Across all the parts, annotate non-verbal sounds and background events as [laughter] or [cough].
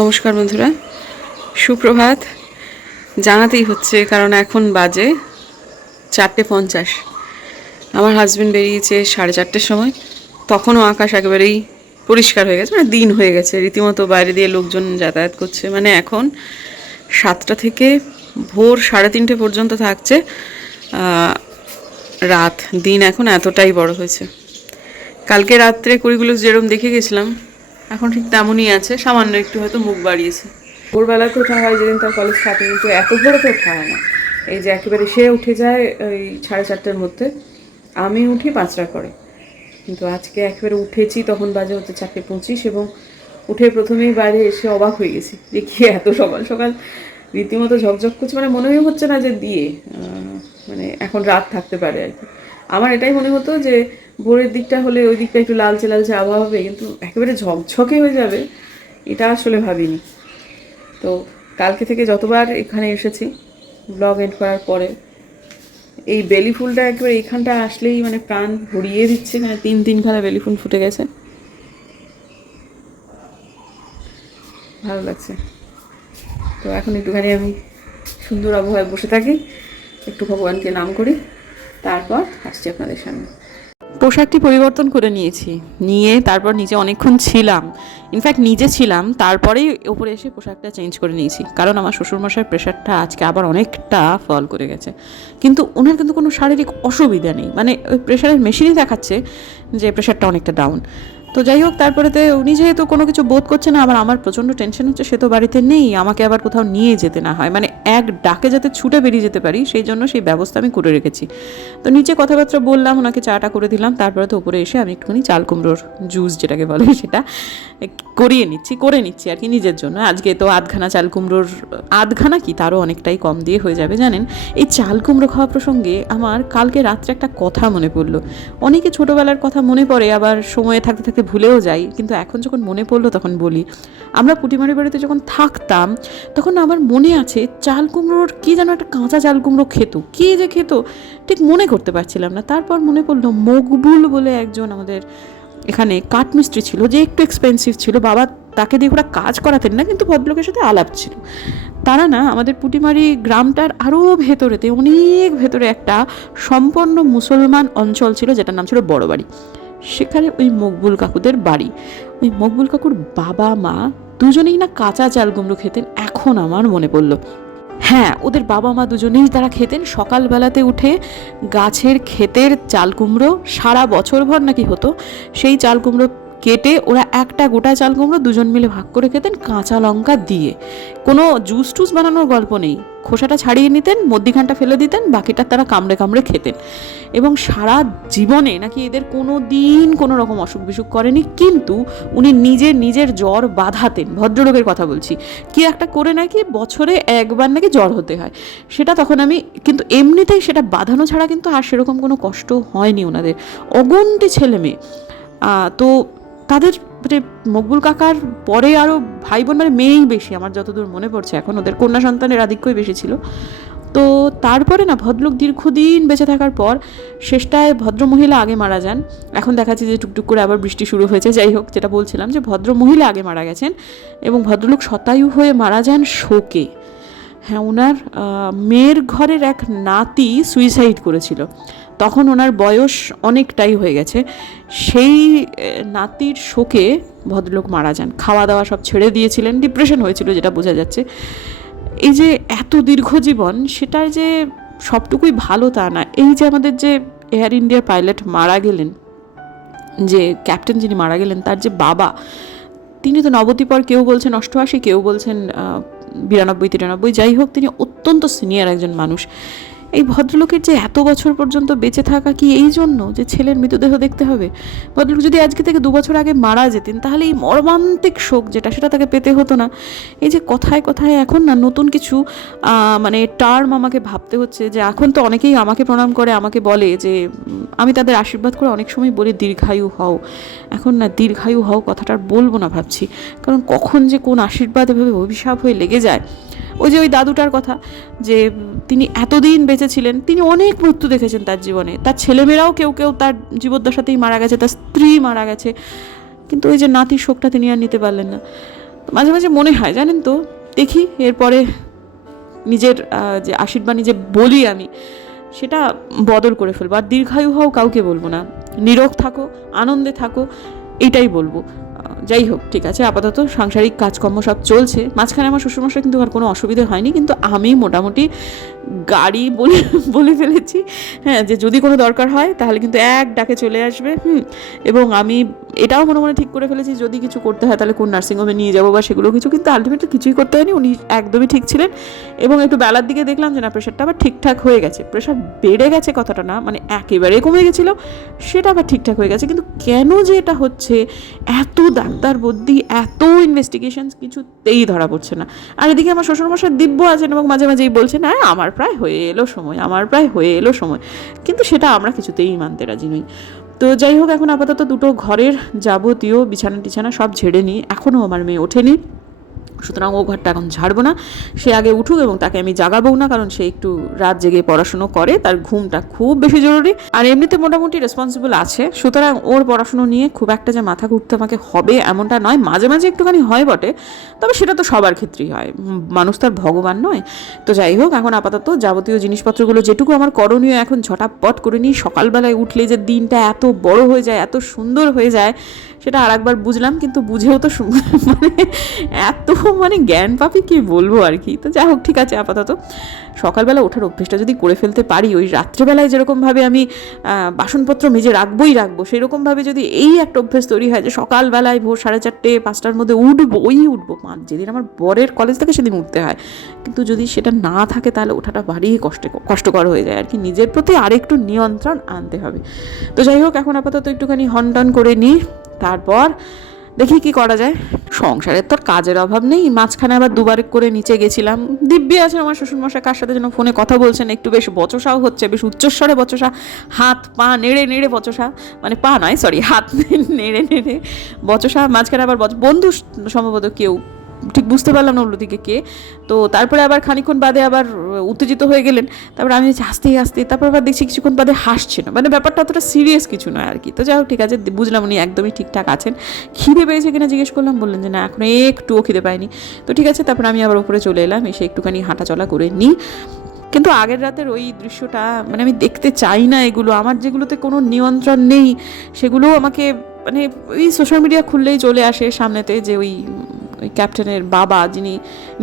নমস্কার বন্ধুরা। সুপ্রভাত। জানাতেই হচ্ছে, কারণ এখন বাজে চারটে পঞ্চাশ। আমার হাজবেন্ড বেরিয়েছে সাড়ে চারটের সময়। তখনও আকাশ একেবারেই পরিষ্কার হয়ে গেছে মানে দিন হয়ে গেছে। রীতিমতো বাইরে দিয়ে লোকজন যাতায়াত করছে। মানে এখন সাতটা থেকে ভোর সাড়ে তিনটে পর্যন্ত থাকছে। রাত, দিন এখন এতটাই বড় হয়েছে। কালকে রাত্রে কুড়িগুলো যেরকম দেখে গেছিলাম এখন ঠিক তেমনই আছে, সামান্য একটু হয়তো মুখ বাড়িয়েছে। ভোরবেলা তো ওঠা হয়, যেদিন তার কলেজ থাকে কিন্তু এত ভোরে তো ওঠা হয় না। এই যে একেবারে সে উঠে যায় ওই সাড়ে চারটের মধ্যে, আমি উঠি পাঁচটা করে কিন্তু আজকে একেবারে উঠেছি, তখন বাজে হচ্ছে চারটে পঁচিশ এবং উঠে প্রথমেই বাইরে এসে অবাক হয়ে গেছি। দেখি এত সকাল সকাল রীতিমতো ঝকঝক করছে মানে মনেই হচ্ছে না যে দিয়ে মানে এখন রাত থাকতে পারে আর কি। আমার এটাই মনে হতো যে ভোরের দিকটা হলে ওই দিকটা একটু লালচে লালচে আবহাওয়া হবে, কিন্তু একেবারে ঝকঝকে হয়ে যাবে, এটা আসলে ভাবিনি। তো কালকে থেকে যতবার এখানে এসেছি, ব্লগ এন্ড করার পরে, এই বেলি ফুলটা একেবারে এখানটা আসলেই মানে প্রাণ ভরিয়ে দিচ্ছে মানে তিন তিন খানা বেলি ফুল ফুটে গেছে। ভালো লাগছে। তো এখন একটুখানি আমি সুন্দর আবহাওয়ায় বসে থাকি, একটু ভগবানকে নাম করি, তারপর আসছি আপনাদের সামনে। পোশাকটি পরিবর্তন করে নিয়েছি। নিয়ে তারপর নিজে অনেকক্ষণ ছিলাম। ইনফ্যাক্ট নিজে ছিলাম, তারপরেই ওপরে এসে পোশাকটা চেঞ্জ করে নিয়েছি। কারণ আমার শ্বশুরমশাইয়ের প্রেশারটা আজকে আবার অনেকটা ফল করে গেছে। কিন্তু ওনার কিন্তু কোনো শারীরিক অসুবিধা নেই। মানে ওই প্রেশারের মেশিনই দেখাচ্ছে যে প্রেশারটা অনেকটা ডাউন তো যাই হোক, তারপরেতে উনি যেহেতু কোনো কিছু বোধ করছে না, আবার আমার প্রচণ্ড টেনশন হচ্ছে, সে তো বাড়িতে নেই, আমাকে আবার কোথাও নিয়ে যেতে না হয়। মানে এক ডাকে যাতে ছুটে বেরিয়ে যেতে পারি, সেই জন্য সেই ব্যবস্থা আমি করে রেখেছি। তো নিচে কথাবার্তা বললাম, ওনাকে চাটা করে দিলাম, তারপরে তো উপরে এসে আমি একটুখানি চাল কুমড়োর জুস যেটাকে বলে সেটা করিয়ে নিচ্ছি, করে নিচ্ছি আর কি নিজের জন্য। আজকে তো আধখানা চাল কুমড়োর, আধখানা কি তারও অনেকটাই কম দিয়ে হয়ে যাবে জানেন? এই চাল কুমড়ো খাওয়া প্রসঙ্গে আমার কালকে রাত্রে একটা কথা মনে পড়ল। অনেকে ছোটোবেলার কথা মনে পড়ে, আবার সময়ে থাকতে থাকতে ভুলেও যাই, কিন্তু এখন যখন মনে পড়ল তখন বলি। আমরা পুটিমারি বাড়িতে যখন থাকতাম, তখন আমার মনে আছে চাল কুমড়োর কি যেন একটা কাঁচা চাল কুমড়ো খেত। কে যে খেত, ঠিক মনে করতে পারছিলাম না। তারপর মনে পড়ল মকবুল বলে একজন আমাদের এখানে কাঠমিস্ত্রি ছিল, যে একটু এক্সপেন্সিভ ছিল। বাবা তাকে দিয়ে ওরা কাজ করাতেন না, কিন্তু ভদ্রলোকের সাথে আলাপ ছিল। তারা না আমাদের পুটিমারি গ্রামটার আরও ভেতরেতে, অনেক ভেতরে একটা সম্পন্ন মুসলমান অঞ্চল ছিল, যেটার নাম ছিল বড় বাড়ি সেখানে ওই মকবুল কাকুদের বাড়ি। ওই মকবুল কাকুর বাবা, মা দুজনেই না কাঁচা চাল কুমড়ো খেতেন এখন আমার মনে পড়ল। হ্যাঁ ওদের বাবা, মা দুজনেই তারা খেতেন সকালবেলাতে উঠে গাছের ক্ষেতের চাল কুমড়ো, সারা বছর ভর নাকি হতো, সেই চাল কুমড়ো কেটে ওরা একটা গোটা চাল কুমড়ো দুজন মিলে ভাগ করে খেতেন কাঁচা লঙ্কা দিয়ে। কোনো জুস টুস বানানোর গল্প নেই। খোসাটা ছাড়িয়ে নিতেন, মধ্যিখানটা ফেলে দিতেন, বাকিটা তারা কামড়ে কামড়ে খেতেন। এবং সারা জীবনে নাকি এদের কোনো দিন কোনো রকম অসুখ বিসুখ করেনি, কিন্তু উনি নিজে নিজের জ্বর বাঁধাতেন। ভদ্রলোকের কথা বলছি। কি একটা করে নাকি বছরে একবার নাকি জ্বর হতে হয়। সেটা তখন আমি, কিন্তু এমনিতেই সেটা বাঁধানো ছাড়া কিন্তু আর সেরকম কোনো কষ্ট হয়নি ওনাদের। অগন্তি ছেলে মেয়ে। তো তাদের মানে মকবুল কাকার পরে আরও ভাই বোন মানে মেয়েই বেশি, আমার যতদূর মনে পড়ছে। এখন ওদের কন্যা সন্তানের আধিক্যই বেশি ছিল। তো তারপরে না ভদ্রলোক দীর্ঘদিন বেঁচে থাকার পর শেষটায় ভদ্রমহিলা আগে মারা যান। এখন দেখা যাচ্ছে যে টুকটুক করে আবার বৃষ্টি শুরু হয়েছে। যাই হোক, যেটা বলছিলাম যে ভদ্রমহিলা আগে মারা গেছেন এবং ভদ্রলোক শতায়ু হয়ে মারা যান শোকে। হ্যাঁ ওনার মেয়ের ঘরের এক নাতি সুইসাইড করেছিল। তখন ওনার বয়স অনেকটাই হয়ে গেছে। সেই নাতির শোকে ভদ্রলোক মারা যান। খাওয়া দাওয়া সব ছেড়ে দিয়েছিলেন। ডিপ্রেশন হয়েছিল, যেটা বোঝা যাচ্ছে। এই যে এত দীর্ঘ জীবন সেটা যে সবটুকুই ভালো তা না। এই যে আমাদের যে এয়ার ইন্ডিয়ার পাইলট মারা গেলেন, যে ক্যাপ্টেন যিনি মারা গেলেন, তার যে বাবা, তিনি তো নবদ্বীপ পর কেউ বলছেন অষ্টআশি, কেউ বলছেন বিরানব্বই, তিরানব্বই, যাই হোক, তিনি অত্যন্ত সিনিয়র একজন মানুষ। এই ভদ্রলোকের যে এত বছর পর্যন্ত বেঁচে থাকা কি এই জন্য যে ছেলের মৃতদেহ দেখতে হবে? ভদ্রলোক যদি আজকে থেকে দু বছর আগে মারা যেতেন, তাহলে এই মর্মান্তিক শোক যেটা, সেটা তাকে পেতে হতো না। এই যে কথায় কথায় এখন না নতুন কিছু মানে টার্ম আমাকে ভাবতে হচ্ছে যে এখন তো অনেকেই আমাকে প্রণাম করে, আমাকে বলে যে আমি তাদের আশীর্বাদ করে অনেক সময় বলি দীর্ঘায়ু হও। এখন না দীর্ঘায়ু হও কথাটা আর বলব না ভাবছি। কারণ কখন যে কোন আশীর্বাদ এভাবে অভিশাপ হয়ে লেগে যায়। ওই যে ওই দাদুটার কথা যে তিনি এতদিন বেঁচে ছিলেন, তিনি অনেক মৃত্যু দেখেছেন তার জীবনে। তার ছেলেমেয়েরাও কেউ কেউ তার জীবদ্দশাতেই মারা গেছে, তার স্ত্রী মারা গেছে। কিন্তু ওই যে নাতির শোকটা তিনি আর নিতে পারলেন না। মাঝে মাঝে মনে হয়, জানেন তো, দেখি এরপরে নিজের যে আশীর্বাদ যে বলি আমি, সেটা বদল করে ফেলব। আর দীর্ঘায়ু হও কাউকে বলব না। নীরব থাকো, আনন্দে থাকো, এটাই বলব। যাই হোক, ঠিক আছে, আপাতত সাংসারিক কাজকর্ম সব চলছে। মাঝখানে আমার শ্বশুরমশাই কিন্তু আর কোনো অসুবিধে হয়নি, কিন্তু আমি মোটামুটি গাড়ি বলে [laughs] বলে ফেলেছি হ্যাঁ যে যদি কোনো দরকার হয় তাহলে কিন্তু এক ডাকে চলে আসবে, হুম, এবং আমি এটাও মনে মনে ঠিক করে ফেলেছি, যদি কিছু করতে হয় তাহলে কোন নার্সিংহোমে নিয়ে যাব বা সেগুলো কিছু, কিন্তু আলটিমেটলি কিছুই করতে হয়নি, উনি একদমই ঠিক ছিলেন। এবং একটু বেলার দিকে দেখলাম যে না প্রেশারটা আবার ঠিকঠাক হয়ে গেছে প্রেশার বেড়ে গেছে কথাটা না মানে একেবারে কমে গেছিল, সেটা আবার ঠিকঠাক হয়ে গেছে, কিন্তু কেন যে এটা হচ্ছে, এত ডাক্তার বুদ্ধি এত ইনভেস্টিগেশন কিছুতেই ধরা পড়ছে না। আর এদিকে আমার শ্বশুরমশাই দিব্য আছেন এবং মাঝে মাঝেই বলছেন হ্যাঁ আমার প্রায় হয়ে এলো সময়, আমার প্রায় হয়ে এলো সময়। কিন্তু সেটা আমরা কিছুতেই মানতে রাজি নই। তো যাই হোক, এখন আপাতত দুটো ঘরের যাবতীয় বিছানা টিছানা সব ঝেড়ে নিই। এখনও আমার মেয়ে ওঠেনি। সুতরাং ও ঘরটা এখন ঝাড়বো না। সে আগে উঠুক এবং তাকে আমি জাগাবো না, কারণ সে একটু রাত জেগে পড়াশুনো করে, তার ঘুমটা খুব বেশি জরুরি। আর এমনিতে মোটামুটি রেসপন্সিবল আছে, সুতরাং ওর পড়াশুনো নিয়ে খুব একটা যে মাথা ঘুরতে আমাকে হবে এমনটা নয়, মাঝে মাঝে একটুখানি হয় বটে, তবে সেটা তো সবার ক্ষেত্রেই হয়, মানুষ তার ভগবান নয়। তো যাই হোক, এখন আপাতত যাবতীয় জিনিসপত্রগুলো যেটুকু আমার করণীয়, এখন ঝটাপট করে নিই। সকালবেলায় উঠলে যে দিনটা এত বড় হয়ে যায়, এত সুন্দর হয়ে যায়, সেটা আর একবার বুঝলাম, কিন্তু বুঝেও তো মানে এত মানে জ্ঞান পাপি কি বলব আর কি? তো যাই হোক, ঠিক আছে, আপাতত। সকালবেলা ওঠার অভ্যেসটা যদি করে ফেলতে পারি, ওই রাত্রেবেলায় যেরকমভাবে আমি বাসনপত্র মেজে রাখবোই রাখব সেরকমভাবে যদি এই একটা অভ্যেস তৈরি হয় যে সকালবেলায় ভোর সাড়ে চারটে, পাঁচটার মধ্যে উঠবো, ওই উঠবো। মা, যেদিন আমার বরের কলেজ থেকে সেদিন উঠতে হয়। কিন্তু যদি সেটা না থাকে তাহলে ওঠাটা ভারী কষ্টে, কষ্টকর হয়ে যায় আর কি। নিজের প্রতি আরেকটু নিয়ন্ত্রণ আনতে হবে। তো যাই হোক, এখন আপাতত একটুখানি হন টন করে নিই। তারপর দেখি কি করা যায়। সংসারের তো আর কাজের অভাব নেই, মাঝখানে আবার দুবার করে নিচে গেছিলাম। দিব্যি আছে আমার শ্বশুরমশাই, কার সাথে যেন ফোনে কথা বলছেন, একটু বেশ বচসাও হচ্ছে, বেশ উচ্চস্বরে বচসা। হাত, পা নেড়ে নেড়ে বচসা মানে পা নয় সরি হাত [laughs] নেড়ে নেড়ে বচসা, মাঝখানে আবার বন্ধু সম্ভবত কেউ ঠিক বুঝতে পারলাম না অন্যদিকে কে। তো তারপরে আবার খানিক্ষণ বাদে আবার উত্তেজিত হয়ে গেলেন। তারপর আমি হাসতে হাসতে, তারপর আবার দেখছি কিছুক্ষণ বাদে হাসছিল মানে ব্যাপারটা অতটা সিরিয়াস কিছু নয় আর কি। তো যাই হোক, ঠিক আছে, বুঝলাম উনি একদমই ঠিকঠাক আছেন। খিদে পেয়েছে কিনা জিজ্ঞেস করলাম, বললেন যে না, এখন একটুও খিদে পায়নি তো ঠিক আছে, তারপর আমি আবার উপরে চলে এলাম, এসে একটুখানি হাঁটা চলা করে নিই। কিন্তু আগের রাতের ওই দৃশ্যটা মানে আমি দেখতে চাই না এগুলো। আমার যেগুলোতে কোনো নিয়ন্ত্রণ নেই সেগুলো আমাকে মানে ওই সোশ্যাল মিডিয়া খুললেই চলে আসে সামনেতে যে ওই ওই ক্যাপ্টেনের বাবা যিনি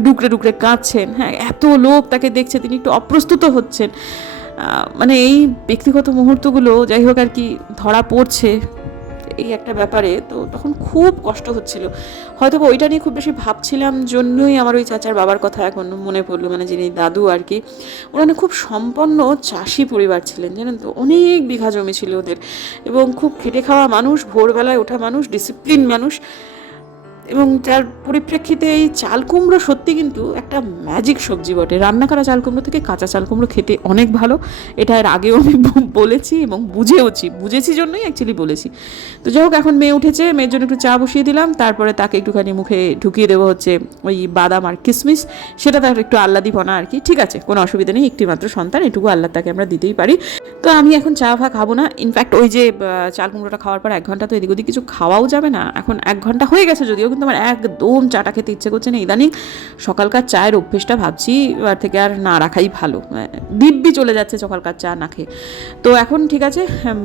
ডুকরে ডুকরে কাঁদছেন হ্যাঁ এত লোক তাকে দেখছে, তিনি একটু অপ্রস্তুত হচ্ছেন। মানে এই ব্যক্তিগত মুহূর্তগুলো যাই হোক আর কি ধরা পড়ছে এই একটা ব্যাপারে, তো তখন খুব কষ্ট হচ্ছিল। হয়তো ওইটা নিয়ে খুব বেশি ভাবছিলাম, জন্যই আমার ওই চাচার বাবার কথা এখন মনে পড়ল মানে যিনি দাদু আর কি ওরা খুব সম্পন্ন চাষি পরিবার ছিলেন, জানেন তো? অনেক বিঘা জমি ছিল ওদের। এবং খুব খেটে খাওয়া মানুষ, ভোরবেলায় ওঠা মানুষ ডিসিপ্লিন মানুষ। এবং তার পরিপ্রেক্ষিতে এই চাল কুমড়ো সত্যি কিন্তু একটা ম্যাজিক সবজি বটে। রান্না করা চাল কুমড়ো থেকে কাঁচা চাল কুমড়ো খেতে অনেক ভালো। এটা এর আগেও আমি বলেছি এবং বুঝেওছি। বুঝেছি জন্যই অ্যাকচুয়ালি বলেছি। তো যাই হোক, এখন মেয়ে উঠেছে। মেয়ের জন্য একটু চা বসিয়ে দিলাম। তারপরে তাকে একটুখানি মুখে ঢুকিয়ে দেবো হচ্ছে ওই বাদাম আর কিশমিশ সেটা তার একটু আহ্লাদিপনা আর কি। ঠিক আছে, কোনো অসুবিধা নেই। একটি মাত্র সন্তান, এটুকু আল্লাহ তাকে আমরা দিতেই পারি। তো আমি এখন চা ফা খাব না। ইনফ্যাক্ট ওই যে চাল কুমড়োটা খাওয়ার পর এক ঘণ্টা তো এদিক ওদিক কিছু খাওয়াও যাবে না। এখন এক ঘণ্টা হয়ে গেছে যদিও। কিন্তু আমার একদম চাটা খেতে ইচ্ছে করছে না। ইদানিং সকালকার চায়ের অভ্যেসটা ভাবছি, এবার থেকে আর না রাখাই ভালো। দিব্যি চলে যাচ্ছে সকালকার চা না খেয়ে। তো এখন ঠিক আছে,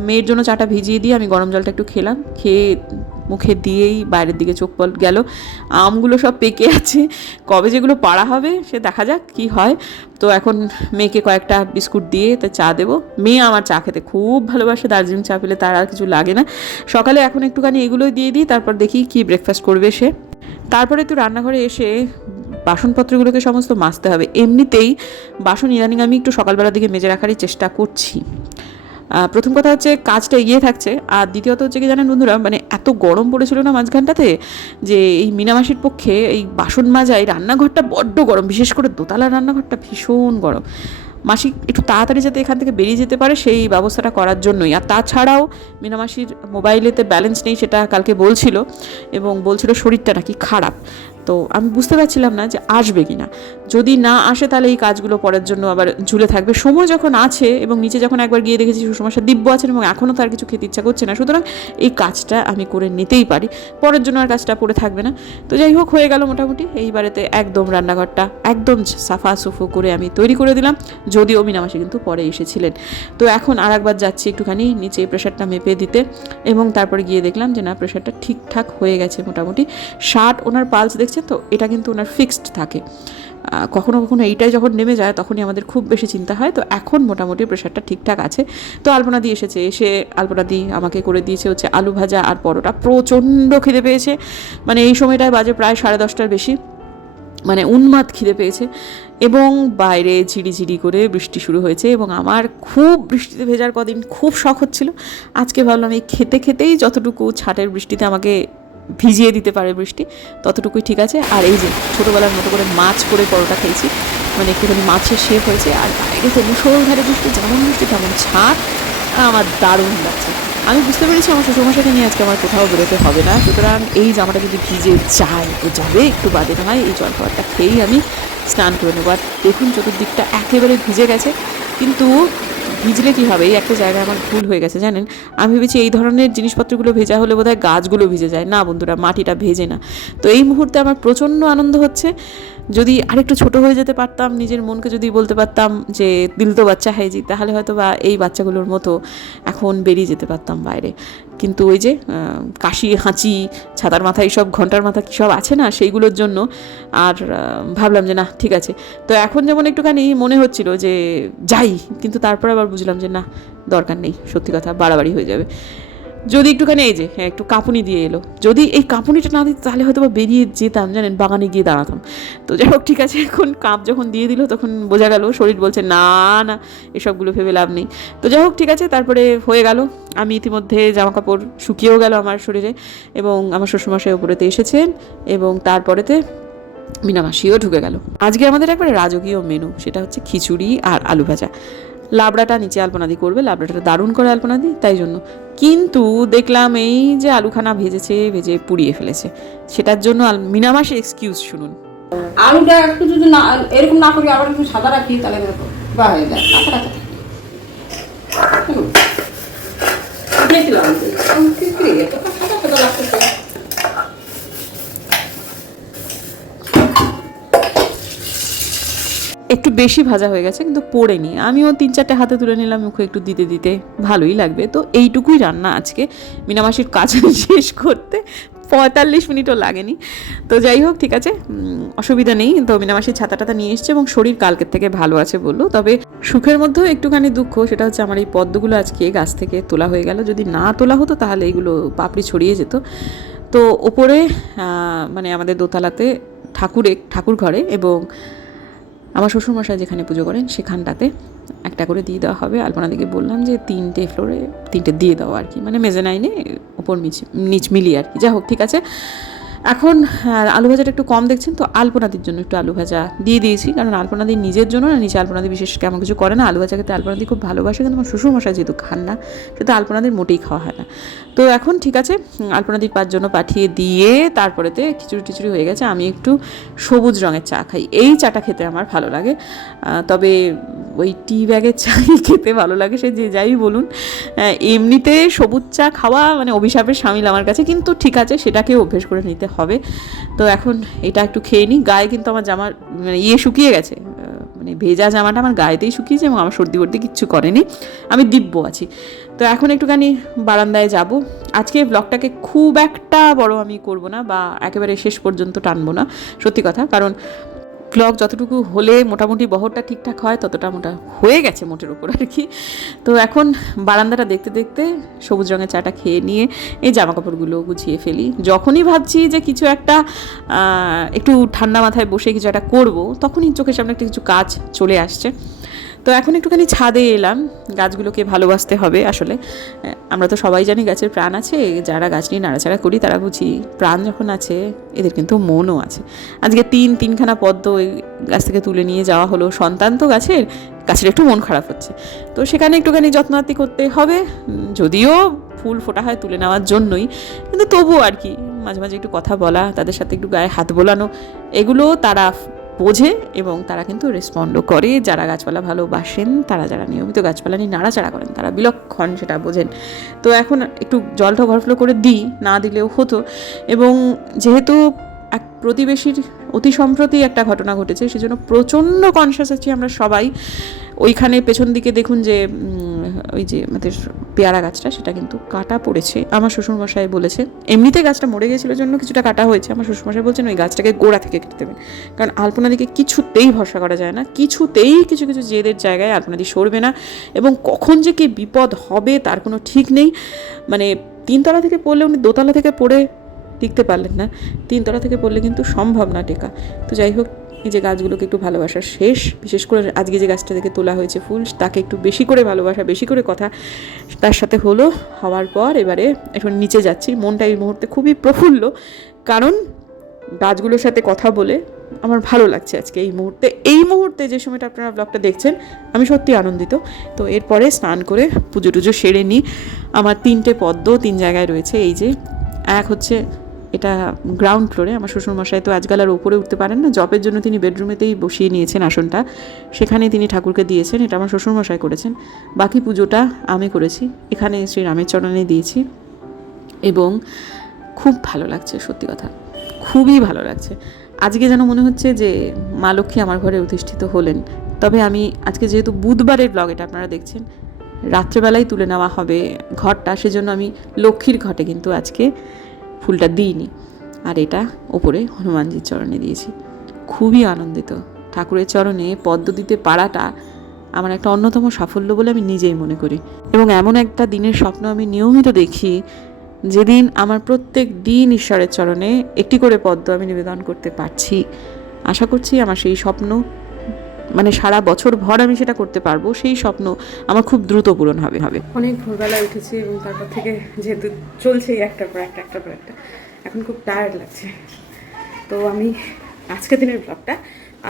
মেয়ের জন্য চাটা ভিজিয়ে দিয়ে আমি গরম জলটা একটু খেলাম, খেয়ে মুখে দিয়েই বাইরের দিকে চোখ পল গেল। আমগুলো সব পেকে আছে। কবে যেগুলো পাড়া হবে সে দেখা যাক কি হয়। তো এখন মেয়েকে কয়েকটা বিস্কুট দিয়ে তা চা দেবো। মেয়ে আমার চা খেতে খুব ভালোবাসে, দার্জিলিং চা পেলে তার আর কিছু লাগে না। সকালে এখন একটুখানি এগুলোই দিয়ে দিই, তারপর দেখি কি ব্রেকফাস্ট করবে সে। তারপরে তো রান্নাঘরে এসে বাসনপত্রগুলোকে সমস্ত মাজতে হবে। এমনিতেই বাসন ইদানিং আমি একটু সকালবেলার দিকে মেজে রাখারই চেষ্টা করছি। প্রথম কথা হচ্ছে কাজটা এগিয়ে থাকছে, আর দ্বিতীয়ত হচ্ছে কি জানেন বন্ধুরা মানে এত গরম পড়েছিল না মাঝখানটাতে যে এই মিনামাসির পক্ষে এই বাসন মাজাই রান্নাঘরটা বড্ড গরম, বিশেষ করে দোতলা রান্নাঘরটা ভীষণ গরম। মাসি একটু তাড়াতাড়ি যাতে এখান থেকে বেরিয়ে যেতে পারে সেই ব্যবস্থাটা করার জন্যই। আর তাছাড়াও মিনামাসির মোবাইলেতে ব্যালেন্স নেই সেটা কালকে বলছিল, এবং বলছিল শরীরটা নাকি খারাপ। তো আমি বুঝতে পারছিলাম না যে আসবে কি না যদি না আসে তাহলে এই কাজগুলো পরের জন্য আবার ঝুলে থাকবে। সময় যখন আছে এবং নিচে যখন একবার গিয়ে দেখেছি সুষমাসা দিব্য আছেন এবং এখনও তার কিছু খেতে ইচ্ছা করছে না, সুতরাং এই কাজটা আমি করে নিতেই পারি। পরের জন্য আর কাজটা পড়ে থাকবে না। তো যাই হোক, হয়ে গেল মোটামুটি। এইবারেতে একদম রান্নাঘরটা একদম সাফা সুফো করে আমি তৈরি করে দিলাম। যদিও মিনামাসি কিন্তু পরে এসেছিলেন। তো এখন আর একবার যাচ্ছি একটুখানি নিচে প্রেশারটা মেপে দিতে এবং তারপরে গিয়ে দেখলাম যে না প্রেশারটা ঠিকঠাক হয়ে গেছে মোটামুটি। ষাট ওনার পালস দেখছেন তো, এটা কিন্তু ওনার ফিক্সড থাকে। কখনো কখনো এইটাই যখন নেমে যায় তখনই আমাদের খুব বেশি চিন্তা হয়। তো এখন মোটামুটি প্রেশারটা ঠিকঠাক আছে। তো আলপনা দি এসেছে, এসে আলপনা দি আমাকে করে দিয়েছে হচ্ছে আলু ভাজা আর পরোটা। প্রচণ্ড খিদে পেয়েছে। মানে এই সময়টায় বাজে প্রায় সাড়ে দশটার বেশি। মানে উন্মাদ খিদে পেয়েছে। এবং বাইরে ঝিরিঝিরি করে বৃষ্টি শুরু হয়েছে এবং আমার খুব বৃষ্টিতে ভেজার কদিন খুব শখ হচ্ছিল। আজকে ভাবলাম এই খেতে খেতেই যতটুকু ছাটের বৃষ্টিতে আমাকে ভিজিয়ে দিতে পারে বৃষ্টি, ততটুকুই ঠিক আছে। আর এই যে ছোটোবেলার মতো করে মাছ করে পরোটা খেয়েছি মানে একটুখানি মাছের শেপ হয়েছে, আর বাইরে তো মুসলধারে বৃষ্টি, যেমন বৃষ্টি তেমন ছাদ, আমার দারুণ লাগছে। আমি বুঝতে পেরেছি আমার শ্বশুরমশাইকে নিয়ে আজকে আমার কোথাও বেরোতে হবে না, সুতরাং এই জামাটা যদি ভিজে যায় তো যাবে একটু বাদে না হয় এই জলখাবারটা খেয়েই আমি স্নান করে নেব। আর দেখুন চতুর্দিকটা একেবারে ভিজে গেছে, কিন্তু ভিজলে কী হবে? এই একটা জায়গায় আমার ভুল হয়ে গেছে, জানেন? আমি ভেবেছি এই ধরনের জিনিসপত্রগুলো ভেজা হলে বোধহয় গাছগুলো ভিজে যায়। না, বন্ধুরা, মাটিটা ভেজে না। তো এই মুহূর্তে আমার প্রচণ্ড আনন্দ হচ্ছে। যদি আরেকটু ছোট হয়ে যেতে পারতাম, নিজের মনকে যদি বলতে পারতাম যে, দিল তো বাচ্চা হয়েছি তাহলে হয়তো বা এই বাচ্চাগুলোর মতো এখন বেরিয়ে যেতে পারতাম বাইরে। কিন্তু ওই যে কাশি, হাঁচি, ছাতার মাথা এইসব, ঘণ্টার মাথা কী সব আছে না সেইগুলোর জন্য আর ভাবলাম যে না, ঠিক আছে। তো এখন যেমন একটুখানি মনে হচ্ছিল যে, যাই কিন্তু তারপর আবার বুঝলাম যে না, দরকার নেই। সত্যি কথা, বাড়াবাড়ি হয়ে যাবে। যদি একটুখানি এই যে হ্যাঁ একটু কাঁপুনি দিয়ে এলো। যদি এই কাঁপুনিটা না দিত, তাহলে হয়তো বা বেরিয়ে যেতাম, জানেন, বাগানে গিয়ে দাঁড়াতাম। তো যাই হোক, ঠিক আছে, এখন কাঁপ যখন দিয়ে দিল, তখন বোঝা গেল, শরীর বলছে, না না, এসবগুলো ভেবে লাভ নেই। তো যাই হোক, ঠিক আছে, তারপরে হয়ে গেল। আমি ইতিমধ্যে জামা কাপড় শুকিয়েও গেল আমার শরীরে এবং আমার শ্বশুরমশাই ওপরেতে এসেছেন এবং তারপরেতে মিনামাসিও ঢুকে গেল। আজকে আমাদের একবারে রাজকীয় মেনু সেটা হচ্ছে খিচুড়ি আর আলু ভাজা। লাবড়াটা নিচে আলপনাদি করবে, লাবড়াটা দারুণ করে আলপনাদি, তাই জন্য। কিন্তু দেখলাম এই যে আলুখানা ভেজেছে, ভেজে পুড়িয়ে ফেলেছে। সেটার জন্য মিনামাসে এক্সকিউজ শুনুন। আলুটা একটু যদি না এরকম না করি আবার একটু সাদা রাখি, তাহলে বা হয়ে যায়। দেখলাম সাদা সাদা। একটু বেশি ভাজা হয়ে গেছে, কিন্তু পড়েনি আমিও তিন চারটে হাতে তুলে নিলাম, মুখে একটু দিতে দিতে ভালোই লাগবে। তো এইটুকুই রান্না আজকে। মিনামাসির কাজ [laughs] শেষ করতে পঁয়তাল্লিশ মিনিটও লাগেনি। তো যাই হোক, ঠিক আছে। অসুবিধা নেই। তো মিনামাসির ছাতা টাতা নিয়ে এসছে এবং শরীর কালকের থেকে ভালো আছে বলল। তবে সুখের মধ্যেও একটুখানি দুঃখ, সেটা হচ্ছে আমার এই পদ্মগুলো আজকে গাছ থেকে তোলা হয়ে গেল। যদি না তোলা হতো, তাহলে এইগুলো পাপড়ি ছড়িয়ে যেত। তো ওপরে মানে আমাদের দোতলাতে ঠাকুরে ঠাকুর ঘরে এবং আমার শ্বশুরমশাই যেখানে পুজো করেন, সেখানটাতে একটা করে দিয়ে দেওয়া হবে। আলপনা আলপনাদিকে বললাম যে তিনটে ফ্লোরে তিনটে দিয়ে দাও আর কি। মানে মেজেনাইনে ওপর নিচ নিচ মিলিয়ে আর কি। যা হোক, ঠিক আছে। এখন আলু ভাজাটা একটু কম দেখছেন, তো আলপনাদির জন্য একটু আলু ভাজা দিয়ে দিয়েছি। কারণ আলপনাদি নিজের জন্য না, নিচে আলপনাদি বিশেষ কেমন কিছু করে না। আলু ভাজা খেতে আলপনাদি খুব ভালোবাসে, কিন্তু আমার শ্বশুরমশাই যেহেতু খান না সেটা আলপনাদির মোটেই খাওয়া হয় না। তো এখন ঠিক আছে, আলপনাদির পাঁচ জন্য পাঠিয়ে দিয়ে তারপরেতে খিচুড়ি টিচুড়ি হয়ে গেছে। আমি একটু সবুজ রঙের চা খাই। এই চাটা খেতে আমার ভালো লাগে। তবে ওই টি ব্যাগের চাই [laughs] খেতে ভালো লাগে, সে যে যাই বলুন। এমনিতে সবুজ চা খাওয়া মানে অভিশাপের সামিল আমার কাছে, কিন্তু ঠিক আছে সেটাকে অভ্যেস করে নিতে হবে। তো এখন এটা একটু খেয়ে নিই। গায়ে কিন্তু আমার জামার মানে ইয়ে শুকিয়ে গেছে। মানে ভেজা জামাটা আমার গায়েতেই শুকিয়েছে এবং আমার সর্দি বর্দি কিচ্ছু করেনি। আমি দিব্য আছি। তো এখন একটুখানি বারান্দায় যাব। আজকে ব্লগটাকে খুব একটা বড় আমি করব না বা একেবারে শেষ পর্যন্ত টানবো না। সত্যি কথা। কারণ ব্লগ যতটুকু হলে মোটামুটি বহরটা ঠিকঠাক হয়, ততটা মোটা হয়ে গেছে মোটের উপর আর কি। তো এখন বারান্দাটা দেখতে দেখতে সবুজ রঙের চাটা খেয়ে নিয়ে এই জামা কাপড়গুলো গুছিয়ে ফেলি। যখনই ভাবছি যে কিছু একটা একটু ঠান্ডা মাথায় বসে কিছু একটা করব, তখনই চোখের সামনে একটা কিছু কাজ চলে আসছে। তো এখন একটুখানি ছাদে এলাম, গাছগুলোকে ভালোবাসতে হবে আসলে। আমরা তো সবাই জানি গাছের প্রাণ আছে, যারা গাছ নিয়ে নাড়াচাড়া করি তারা বুঝি প্রাণ যখন আছে, এদের কিন্তু মনও আছে। আজকে তিন, তিনখানা পদ্ম ওই গাছ থেকে তুলে নিয়ে যাওয়া হলো, সন্তান তো গাছের গাছের একটু মন খারাপ হচ্ছে। তো সেখানে একটুখানি যত্নার্তি করতে হবে যদিও ফুল ফোটা হয় তুলে নেওয়ার জন্যই, কিন্তু তবুও আর কি, মাঝে মাঝে একটু কথা বলা, তাদের সাথে একটু গায়ে হাত বোলানো, এগুলো তারা বোঝে এবং তারা কিন্তু রেসপন্ডও করে। যারা গাছপালা ভালোবাসেন, তারা যারা নিয়মিত গাছপালা নিয়ে নাড়াচাড়া করেন, তারা বিলক্ষণ সেটা বোঝেন। তো এখন একটু জলটা ওভারফ্লো করে দিই, না দিলেও হতো। এবং যেহেতু প্রতিবেশীর অতি সম্প্রতি একটা ঘটনা ঘটেছে, সেজন্য প্রচণ্ড কনসিয়াস আছি আমরা সবাই। ওইখানে পেছন দিকে দেখুন যে ওই যে আমাদের পেয়ারা গাছটা, সেটা কিন্তু কাটা পড়েছে, আমার শ্বশুরমশাই বলেছে। এমনিতে গাছটা মরে গেছিল জন্য কিছুটা কাটা হয়েছে, আমার শ্বশুরমশাই বলছেন ওই গাছটাকে গোড়া থেকে কেটে দেবেন। কারণ আলপনাদিকে কিছুতেই ভরসা করা যায় না, কিছুতেই কিছু কিছু জেদের জায়গায় আলপনাদি সরবে না। এবং কখন যে কি বিপদ হবে তার কোনো ঠিক নেই। মানে তিনতলা থেকে পড়লে উনি দোতলা থেকে পড়ে টিকতে পারলেন না। তিনতলা থেকে পড়লে কিন্তু সম্ভব না টেকা। তো যাই হোক, এই যে গাছগুলোকে একটু ভালোবাসা শেষ, বিশেষ করে আজকে যে গাছটা থেকে তোলা হয়েছে ফুল, তাকে একটু বেশি করে ভালোবাসা, বেশি করে কথা তার সাথে হলো। হওয়ার পর এবারে এখন নিচে যাচ্ছি। মনটা এই মুহূর্তে খুবই প্রফুল্ল। কারণ গাছগুলোর সাথে কথা বলে আমার ভালো লাগছে আজকে এই মুহূর্তে। এই মুহূর্তে যে সময়টা আপনারা ব্লগটা দেখছেন, আমি সত্যি আনন্দিত। তো এরপরে স্নান করে পুজো টুজো সেরে নিই। আমার তিনটে পদ্ম তিন জায়গায় রয়েছে। এই যে, এক হচ্ছে এটা গ্রাউন্ড ফ্লোরে আমার শ্বশুরমশাই তো আজকাল আর ওপরে উঠতে পারেন না জবের জন্য তিনি বেডরুমেতেই বসিয়ে নিয়েছেন আসনটা। সেখানেই তিনি ঠাকুরকে দিয়েছেন, এটা আমার শ্বশুরমশাই করেছেন। বাকি পুজোটা আমি করেছি, এখানে শ্রী রামের চরণে দিয়েছি। এবং খুব ভালো লাগছে, সত্যি কথা। খুবই ভালো লাগছে। আজকে যেন মনে হচ্ছে যে মা লক্ষ্মী আমার ঘরে অধিষ্ঠিত হলেন। তবে আমি আজকে যেহেতু বুধবারের ব্লগ এটা আপনারা দেখছেন, রাত্রেবেলায় তুলে নেওয়া হবে ঘরটা, সেজন্য আমি লক্ষ্মীর ঘটে কিন্তু আজকে। ফুলটা দিইনি। আর এটা ওপরে হনুমানজির চরণে দিয়েছি। খুবই আনন্দিত। ঠাকুরের চরণে পদ্ম দিতে পারাটা আমার একটা অন্যতম সাফল্য বলে আমি নিজেই মনে করি। এবং এমন একটা দিনের স্বপ্ন আমি নিয়মিত দেখি, যেদিন আমার প্রত্যেক দিন ঈশ্বরের চরণে একটি করে পদ্ম আমি নিবেদন করতে পারছি। আশা করছি আমার সেই স্বপ্ন মানে সারা বছর ভর আমি সেটা করতে পারব, সেই স্বপ্ন আমার খুব দ্রুত পূরণ হবে হবে। অনেক ভোরবেলা উঠেছি এবং তারপর থেকে যেহেতু চলছেই একটার পর একটা একটার পর একটা, এখন খুব টায়ার্ড লাগছে। তো আমি আজকের দিনের ব্লগটা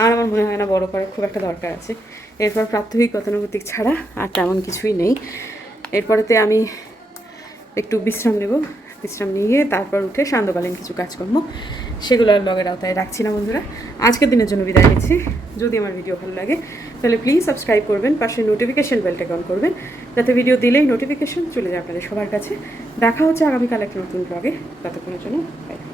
আর আমার মনে হয় না বড় করার খুব একটা দরকার আছে। এরপর প্রাত্যহিক গতানুগতিক ছাড়া আর তেমন কিছুই নেই। এরপরেতে আমি একটু বিশ্রাম নেব। বিশ্রাম নিয়ে তারপর উঠে সান্ধ্যকালীন কিছু কাজকর্ম, সেগুলো আর ব্লগের আওতায় রাখছি না বন্ধুরা। আজকের দিনের জন্য বিদায় নিচ্ছি। যদি আমার ভিডিও ভালো লাগে, তাহলে প্লিজ সাবস্ক্রাইব করবেন, পাশে নোটিফিকেশন বেলটাকে অন করবেন, যাতে ভিডিও দিলেই নোটিফিকেশন চলে যায় আপনাদের সবার কাছে। দেখা হচ্ছে আগামীকাল একটা নতুন ব্লগে ততক্ষণের জন্য bye.